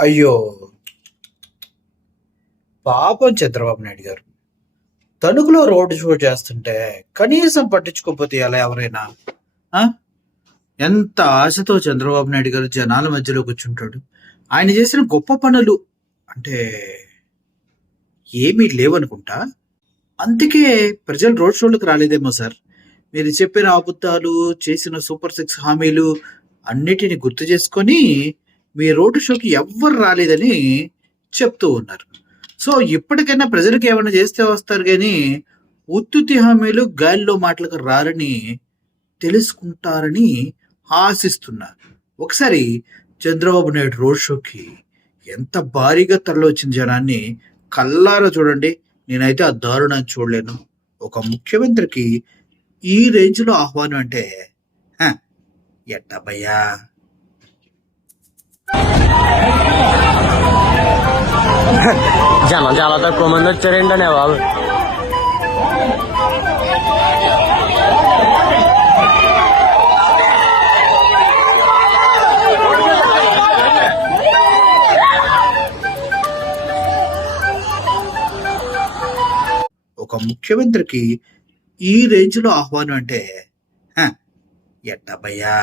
అయ్యో! పాపం చంద్రబాబు నాయుడు గారు. తణుకులో రోడ్డు షో చేస్తుంటే కనీసం పట్టించుకోకపోతే ఎలా ఎవరైనా? ఆ? ఎంత ఆశతో చంద్రబాబు నాయుడు గారు జనాల మధ్యలో కూర్చుంటాడు. ఆయన చేసిన గొప్ప పనులు అంటే ఏమీ లేవనుకుంటా. అందుకే ప్రజలు రోడ్ షోలకు రాలేదేమో సార్. మీరు చెప్పిన అబద్ధాలు, చేసిన సూపర్ సిక్స్ హామీలు అన్నిటిని గుర్తు చేసుకొని మీ రోడ్డు షోకి ఎవ్వరు రాలేదని చెప్తూ ఉన్నారు. సో ఇప్పటికైనా ప్రజలకు ఏమైనా చేస్తే వస్తారు కానీ ఉత్తుత్తి హామీలు గాలిలో మాటలకు రారని తెలుసుకుంటారని ఆశిస్తున్నారు. ఒకసారి చంద్రబాబు నాయుడు రోడ్ షోకి ఎంత భారీగా తరలివచ్చిన జనాన్ని కల్లారా చూడండి. నేనైతే ఆ దారుణాన్ని చూడలేను. ఒక ముఖ్యమంత్రికి ఈ రేంజ్లో ఆహ్వానం అంటే ఎట్టా భయ్యా? జనం చాలా తక్కువ మంది వచ్చారేంటనే బాబు. ఒక ముఖ్యమంత్రికి ఈ రేంజ్లో ఆహ్వానం అంటే ఎట్టా భయ్యా?